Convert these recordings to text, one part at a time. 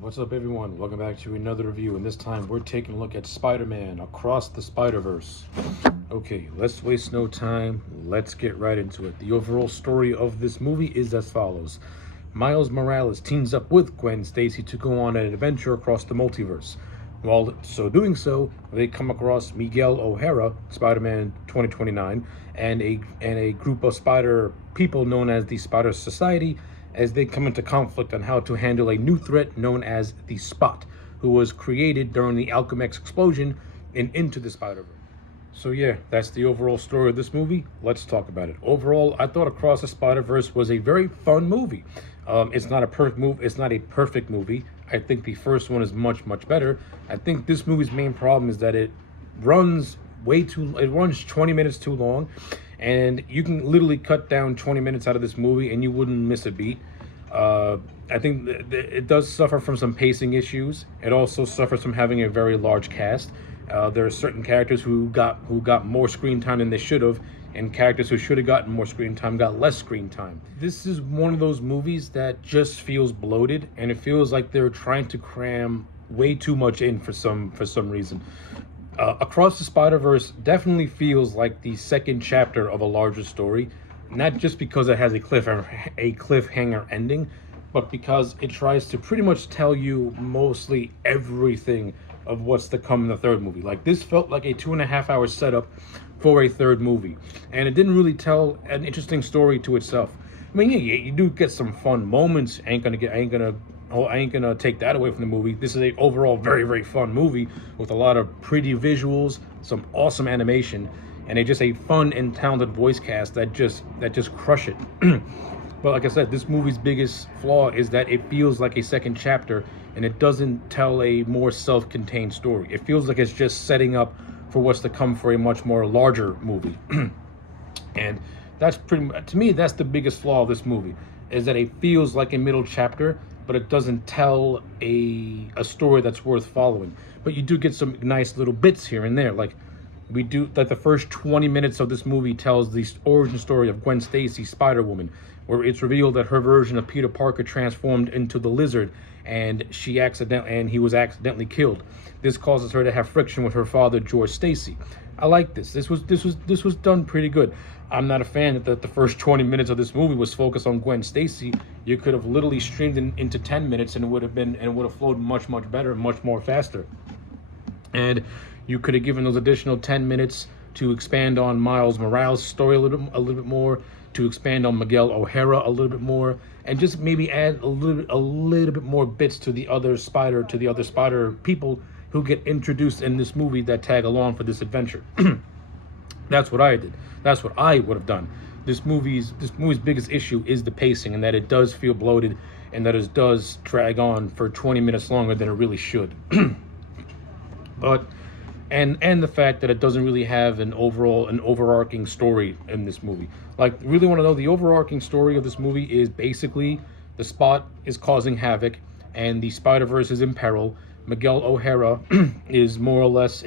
What's up, everyone? Welcome back to another review, and this time we're taking a look at Spider-Man Across the Spider-Verse. Okay, let's waste no time. Let's get right into it. The overall story of this movie is as follows. Miles Morales teams up with Gwen Stacy to go on an adventure across the multiverse. While doing so, they come across Miguel O'Hara, Spider-Man 2029, and a group of spider people known as the Spider Society, as they come into conflict on how to handle a new threat known as the Spot, who was created during the Alchemax explosion in Into the Spider-Verse. So yeah, that's the overall story of this movie. Let's talk about it. Overall, I thought Across the Spider-Verse was a very fun movie. It's not a perfect movie. I think the first one is much better. I think this movie's main problem is that it runs it runs 20 minutes too long, and you can literally cut down 20 minutes out of this movie and you wouldn't miss a beat. I think it does suffer from some pacing issues. It also suffers from having a very large cast. There are certain characters who got more screen time than they should have, and characters who should have gotten more screen time got less screen time. This is one of those movies that just feels bloated, and it feels like they're trying to cram way too much in for some reason. Across the Spider-Verse definitely feels like the second chapter of a larger story, not just because it has a cliffhanger ending, but because it tries to pretty much tell you mostly everything of what's to come in the third movie. Like, this felt like a 2.5-hour setup for a third movie, and it didn't really tell an interesting story to itself. I mean, yeah, you do get some fun moments. I ain't gonna take that away from the movie. This is a overall very fun movie with a lot of pretty visuals, some awesome animation, and just a fun and talented voice cast that just crush it. But like I said, this movie's biggest flaw is that it feels like a second chapter, and it doesn't tell a more self-contained story. It feels like it's just setting up for what's to come for a much more larger movie. And that's to me, that's the biggest flaw of this movie, is that it feels like a middle chapter, but it doesn't tell a story that's worth following. But you do get some nice little bits here and there. Like the first 20 minutes of this movie tells the origin story of Gwen Stacy, Spider-Woman, where it's revealed that her version of Peter Parker transformed into the Lizard, and he was accidentally killed. This causes her to have friction with her father, George Stacy. I like this. This was done pretty good. I'm not a fan that the first 20 minutes of this movie was focused on Gwen Stacy. You could have literally streamed into 10 minutes, and it would have flowed much better, much more faster. And you could have given those additional 10 minutes to expand on Miles Morales' story a little bit more, to expand on Miguel O'Hara a little bit more, and just maybe add a little bit more bits to the other spider people who get introduced in this movie that tag along for this adventure. That's what I did. That's what I would have done. This movie's biggest issue is the pacing, and that it does feel bloated, and that it does drag on for 20 minutes longer than it really should. But and the fact that it doesn't really have an overarching story in this movie. Like, really want to know, the overarching story of this movie is basically the Spot is causing havoc and the Spider-Verse is in peril. Miguel O'Hara is more or less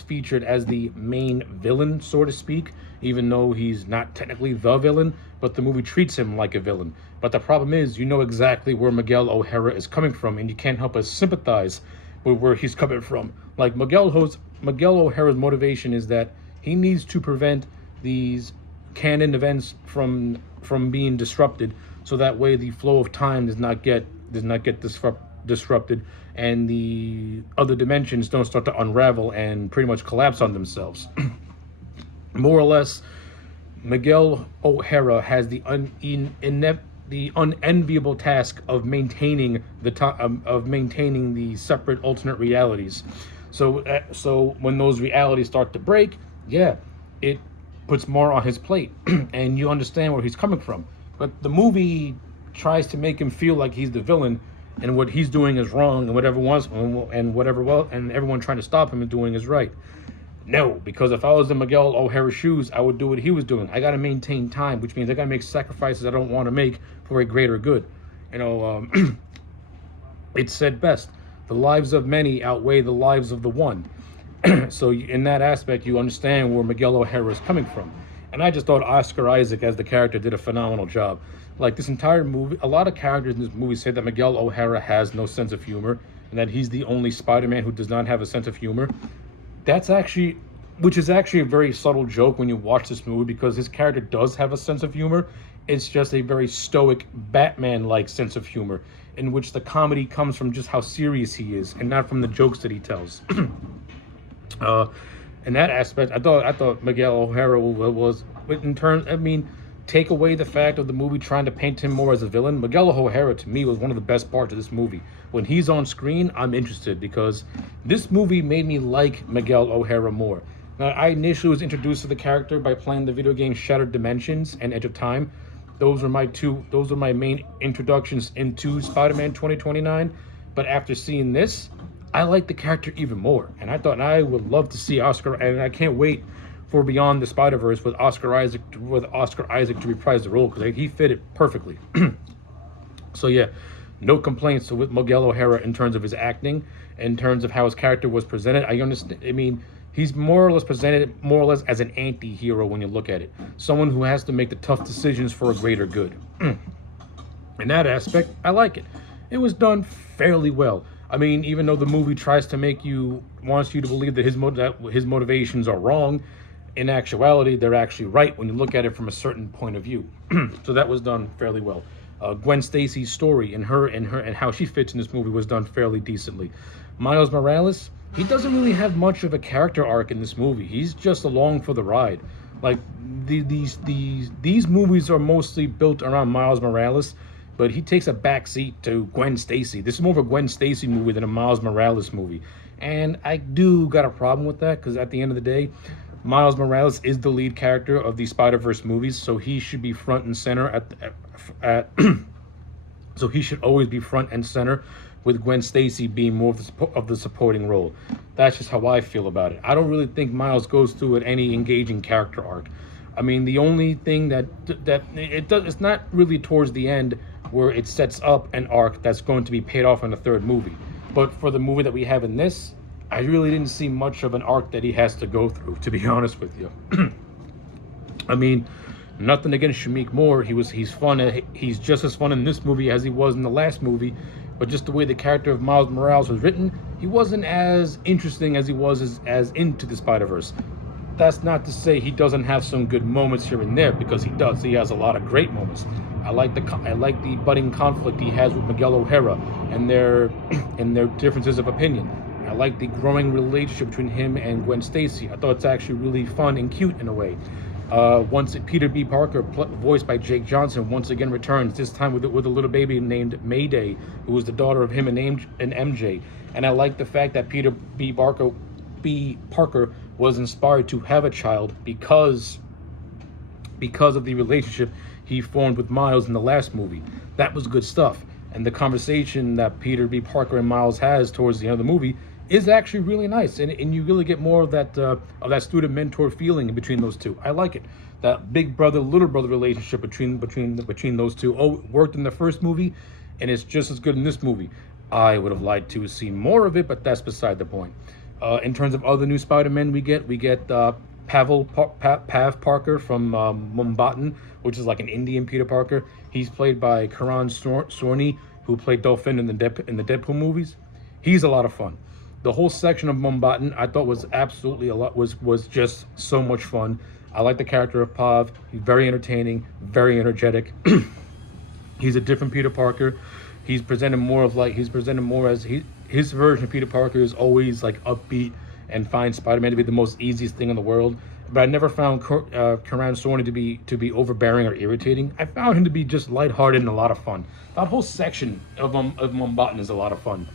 featured as the main villain, so to speak, even though he's not technically the villain, but the movie treats him like a villain. But the problem is, you know exactly where Miguel O'Hara is coming from, and you can't help but sympathize with where he's coming from. Like, Miguel O'Hara's motivation is that he needs to prevent these canon events from being disrupted, so that way the flow of time does not get disrupted, and the other dimensions don't start to unravel and pretty much collapse on themselves. More or less, Miguel O'Hara has the unenviable task of maintaining the separate alternate realities. So when those realities start to break, yeah, it puts more on his plate, and you understand where he's coming from. But the movie tries to make him feel like he's the villain, and what he's doing is wrong, and everyone trying to stop him is doing is right. No, because if I was in Miguel O'Hara's shoes, I would do what he was doing. I got to maintain time, which means I got to make sacrifices I don't want to make for a greater good. It's said best, the lives of many outweigh the lives of the one. So in that aspect, you understand where Miguel O'Hara is coming from. And I just thought Oscar Isaac as the character did a phenomenal job. Like this entire movie, a lot of characters in this movie say that Miguel O'Hara has no sense of humor and that he's the only Spider-Man who does not have a sense of humor. That's actually, which is actually a very subtle joke when you watch this movie because his character does have a sense of humor. It's just a very stoic Batman-like sense of humor in which the comedy comes from just how serious he is and not from the jokes that he tells. In that aspect, I thought Miguel O'Hara was in terms. I mean, take away the fact of the movie trying to paint him more as a villain. Miguel O'Hara to me was one of the best parts of this movie. When he's on screen, I'm interested because this movie made me like Miguel O'Hara more. Now, I initially was introduced to the character by playing the video game Shattered Dimensions and Edge of Time. Those were my main introductions into Spider-Man 2029. But after seeing this, I like the character even more. And I thought I would love to see Oscar, and I can't wait for Beyond the Spider-Verse with Oscar Isaac to reprise the role because he fit it perfectly. So yeah, no complaints with Miguel O'Hara in terms of his acting, in terms of how his character was presented. I understand. I mean, he's more or less presented more or less as an anti-hero when you look at it. Someone who has to make the tough decisions for a greater good. In that aspect, I like it. It was done fairly well. I mean, even though the movie wants you to believe that his motivations are wrong, in actuality, they're actually right when you look at it from a certain point of view. So that was done fairly well. Gwen Stacy's story and how she fits in this movie was done fairly decently. Miles Morales, he doesn't really have much of a character arc in this movie. He's just along for the ride. Like these movies are mostly built around Miles Morales, but he takes a backseat to Gwen Stacy. This is more of a Gwen Stacy movie than a Miles Morales movie, and I do got a problem with that because at the end of the day, Miles Morales is the lead character of the Spider-Verse movies, so he should be front and center so he should always be front and center, with Gwen Stacy being more of the supporting role. That's just how I feel about it. I don't really think Miles goes through any engaging character arc. I mean, the only thing that it does, it's not really towards the end where it sets up an arc that's going to be paid off in the third movie. But for the movie that we have in this, I really didn't see much of an arc that he has to go through, to be honest with you. I mean, nothing against Shamik Moore. He's fun. He's just as fun in this movie as he was in the last movie. But just the way the character of Miles Morales was written, he wasn't as interesting as he was as Into the Spider-Verse. That's not to say he doesn't have some good moments here and there, because he does. He has a lot of great moments. I like the budding conflict he has with Miguel O'Hara and their differences of opinion. I like the growing relationship between him and Gwen Stacy. I thought it's actually really fun and cute in a way. Peter B. Parker, voiced by Jake Johnson, once again returns, this time with a little baby named Mayday, who was the daughter of him and MJ. And I like the fact that Peter B. Parker was inspired to have a child because of the relationship he formed with Miles in the last movie. That was good stuff. And the conversation that Peter B. Parker and Miles has towards the end of the movie is actually really nice, and you really get more of that student mentor feeling between those two. I like it. That big brother little brother relationship between those two. It worked in the first movie, and it's just as good in this movie. I would have liked to have seen more of it, but that's beside the point. In terms of other new Spider-Men, we get Pav Parker from Mumbattan, which is like an Indian Peter Parker. He's played by Karan Sony, who played Dolphin in the Deadpool movies. He's a lot of fun. The whole section of Mumbattan I thought was absolutely was just so much fun. I like the character of Pav. He's very entertaining, very energetic. He's a different Peter Parker. He's presented more as his version of Peter Parker is always like upbeat and finds Spider-Man to be the most easiest thing in the world. But I never found Karan Sony to be overbearing or irritating. I found him to be just lighthearted and a lot of fun. That whole section of Mumbattan is a lot of fun.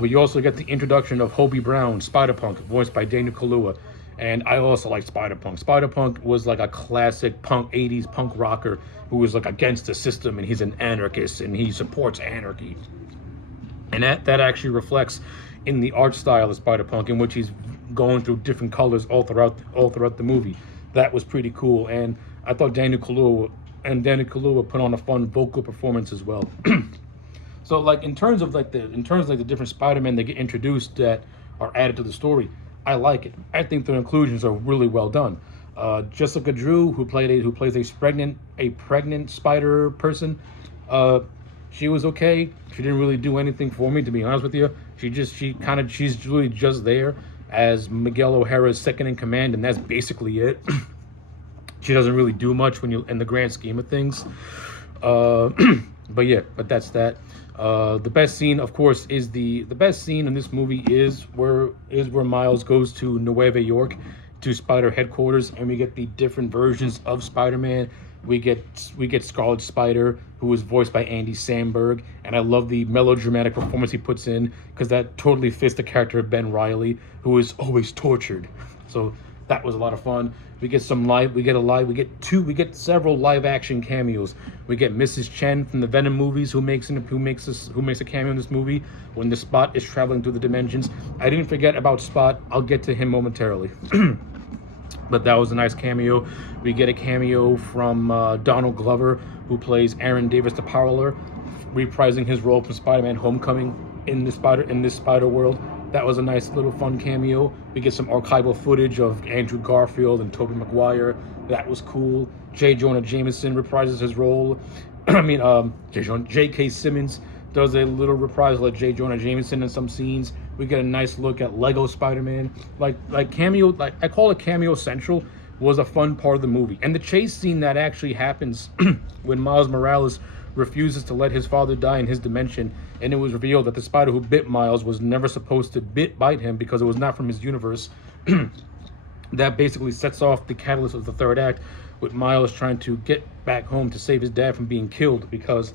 We also get the introduction of Hobie Brown, Spider-Punk, voiced by Daniel Kaluuya. And I also like Spider-Punk. Spider-Punk was like a classic 80s punk rocker who was like against the system, and he's an anarchist, and he supports anarchy. And that actually reflects in the art style of Spider-Punk, in which he's going through different colors all throughout the movie. That was pretty cool, and I thought Daniel Kaluuya put on a fun vocal performance as well. So, like in terms of the different Spider-Men that get introduced that are added to the story, I like it. I think the inclusions are really well done. Jessica Drew, who plays a pregnant spider person. Uh, she was okay. She didn't really do anything for me, to be honest with you. She's really just there as Miguel O'Hara's second in command, and that's basically it. She doesn't really do much when you in the grand scheme of things. Uh, but that's that. The best scene, of course, is the best scene in this movie is where Miles goes to Nueva York, to Spider headquarters, and we get the different versions of Spider-Man. We get Scarlet Spider, who is voiced by Andy Samberg, and I love the melodramatic performance he puts in, because that totally fits the character of Ben Reilly, who is always tortured. So that was a lot of fun. We get several live action cameos. We get Mrs. Chen from the Venom movies, who makes a cameo in this movie when the Spot is traveling through the dimensions. I didn't forget about Spot. I'll get to him momentarily. But that was a nice cameo. We get a cameo from Donald Glover, who plays Aaron Davis the Prowler, reprising his role from Spider-Man: Homecoming in this Spider world. That was a nice little fun cameo. We get some archival footage of Andrew Garfield and Tobey Maguire. That was cool. J. Jonah Jameson reprises his role. J.K. Simmons does a little reprisal of J. Jonah Jameson in some scenes. We get a nice look at Lego Spider-Man. Like cameo, like I call it cameo central, was a fun part of the movie. And the chase scene that actually happens when Miles Morales refuses to let his father die in his dimension, and it was revealed that the spider who bit Miles was never supposed to bite him because it was not from his universe. That basically sets off the catalyst of the third act, with Miles trying to get back home to save his dad from being killed, because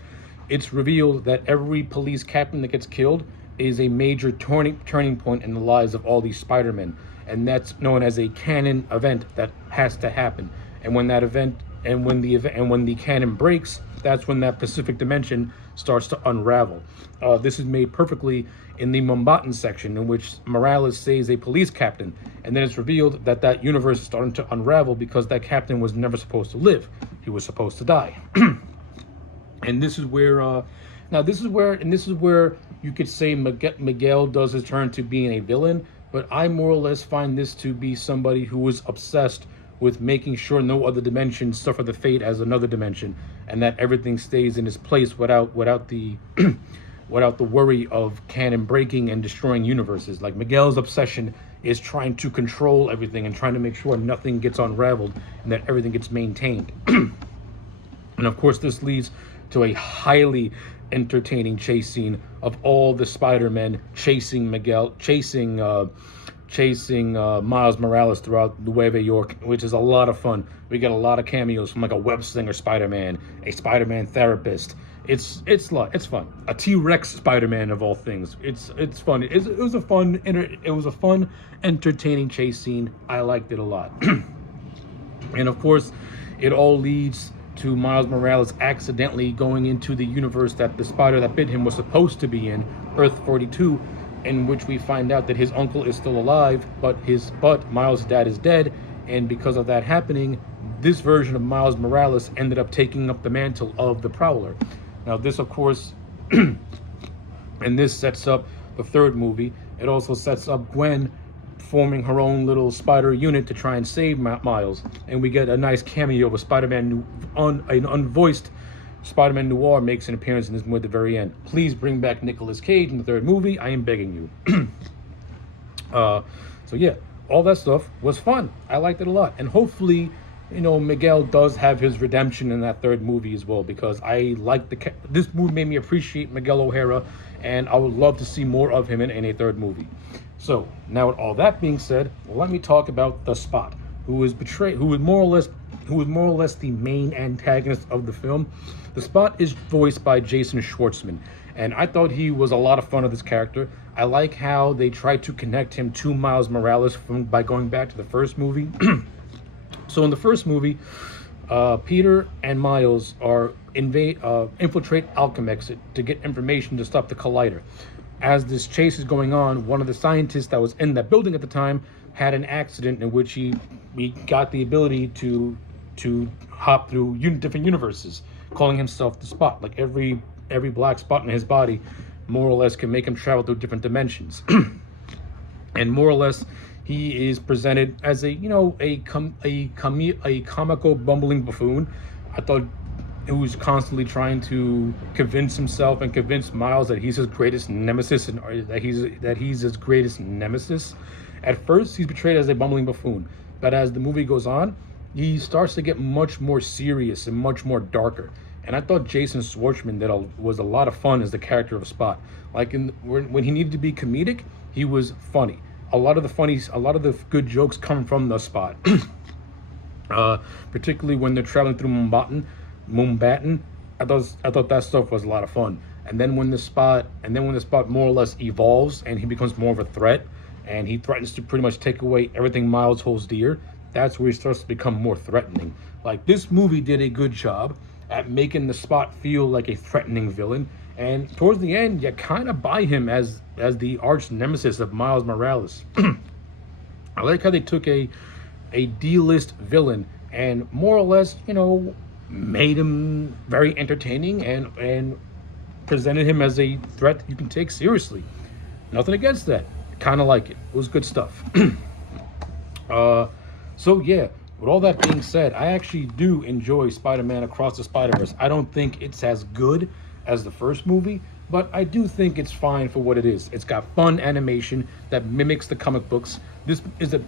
it's revealed that every police captain that gets killed is a major turning point in the lives of all these Spider-Men, and that's known as a canon event that has to happen. And when the canon breaks, that's when that Pacific dimension starts to unravel. This is made perfectly in the Mumbatan section, in which Morales saves a police captain, and then it's revealed that that universe is starting to unravel because that captain was never supposed to live. He was supposed to die. And this is where you could say Miguel does his turn to being a villain, but I more or less find this to be somebody who was obsessed with making sure no other dimensions suffer the fate as another dimension, and that everything stays in its place without the without the worry of canon breaking and destroying universes. Like, Miguel's obsession is trying to control everything and trying to make sure nothing gets unraveled and that everything gets maintained. And of course, this leads to a highly entertaining chase scene of all the Spider-Men chasing Miles Morales throughout Nueva York, which is a lot of fun. We get a lot of cameos from like a web slinger Spider-Man, a Spider-Man therapist. It's fun. A T-Rex Spider-Man of all things. It's fun. It was a fun, entertaining chase scene. I liked it a lot. And of course, it all leads to Miles Morales accidentally going into the universe that the spider that bit him was supposed to be in, Earth 42, in which we find out that his uncle is still alive, but Miles' dad is dead, and because of that happening, this version of Miles Morales ended up taking up the mantle of the Prowler. Now this, of course, and this sets up the third movie. It also sets up Gwen forming her own little spider unit to try and save Miles, and we get a nice cameo of a Spider-Man, an unvoiced Spider-Man Noir makes an appearance in this movie at the very end. Please bring back Nicolas Cage in the third movie. I am begging you. So yeah, all that stuff was fun. I liked it a lot, and hopefully, Miguel does have his redemption in that third movie as well, because I like this movie made me appreciate Miguel O'Hara, and I would love to see more of him in a third movie. So now, with all that being said, let me talk about the Spot, who is more or less the main antagonist of the film. The Spot is voiced by Jason Schwartzman, and I thought he was a lot of fun of this character. I like how they tried to connect him to Miles Morales by going back to the first movie. So in the first movie, Peter and Miles infiltrate Alchemax to get information to stop the Collider. As this chase is going on, one of the scientists that was in that building at the time had an accident in which he got the ability to hop through different universes, calling himself the Spot. Like every black spot in his body, more or less, can make him travel through different dimensions. And more or less, He is presented as a comical bumbling buffoon. I thought who's constantly trying to convince himself and convince Miles that he's his greatest nemesis and that he's his greatest nemesis. At first, he's portrayed as a bumbling buffoon, but as the movie goes on, he starts to get much more serious and much more darker. And I thought Jason Schwartzman was a lot of fun as the character of Spot. Like when he needed to be comedic, he was funny. A lot of the good jokes come from the Spot. Particularly when they're traveling through Mumbattan. I thought that stuff was a lot of fun. And then when the Spot more or less evolves and he becomes more of a threat, and he threatens to pretty much take away everything Miles holds dear, that's where he starts to become more threatening. Like, this movie did a good job at making the Spot feel like a threatening villain, and towards the end, you kind of buy him as the arch nemesis of Miles Morales. I like how they took a D-list villain and more or less, made him very entertaining and presented him as a threat that you can take seriously. Nothing against that. Kind of like it. It was good stuff. So yeah, with all that being said, I actually do enjoy Spider-Man Across the Spider-Verse. I don't think it's as good as the first movie, but I do think it's fine for what it is. It's got fun animation that mimics the comic books. The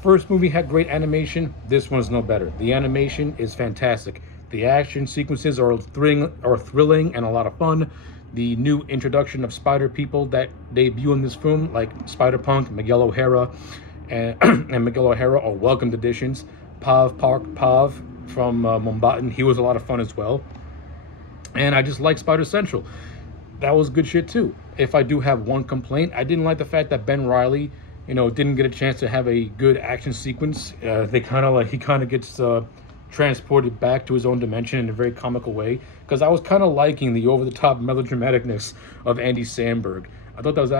first movie had great animation. This one's no better. The animation is fantastic. The action sequences are thrilling and a lot of fun. The new introduction of Spider people that debut in this film, like Spider-Punk, Miguel O'Hara, and Miguel O'Hara, are welcomed additions. Pav from Mumbattan, he was a lot of fun as well. And I just like Spider Central. That was good shit too. If I do have one complaint, I didn't like the fact that Ben Reilly, didn't get a chance to have a good action sequence. He kind of gets transported back to his own dimension in a very comical way, because I was kind of liking the over-the-top melodramaticness of Andy Samberg. I thought that was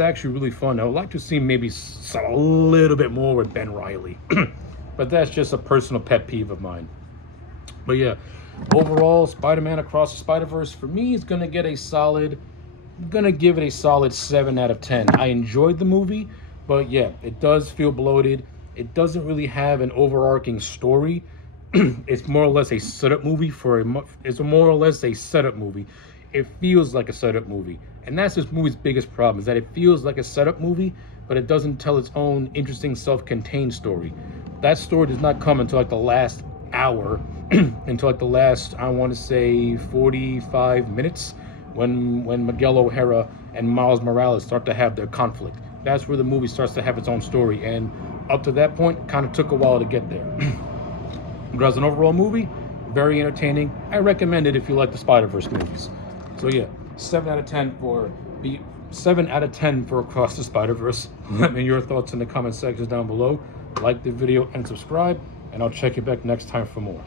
actually really fun. I would like to see maybe a little bit more with Ben Reilly, but that's just a personal pet peeve of mine. But yeah, overall, Spider-Man Across the Spider-Verse for me is gonna give it a solid 7 out of 10. I enjoyed the movie, but yeah, it does feel bloated. It doesn't really have an overarching story. It's more or less a setup movie It feels like a setup movie, and that's this movie's biggest problem, is that it feels like a setup movie, but it doesn't tell its own interesting self-contained story. That story does not come until like the last hour, until like the last, I want to say, 45 minutes, when Miguel O'Hara and Miles Morales start to have their conflict. That's where the movie starts to have its own story, and up to that point, kind of took a while to get there. But as an overall movie, very entertaining. I recommend it if you like the Spider-Verse movies. So yeah, 7 out of 10 for Across the Spider-Verse. Let me know your thoughts in the comment sections down below. Like the video and subscribe, and I'll check you back next time for more.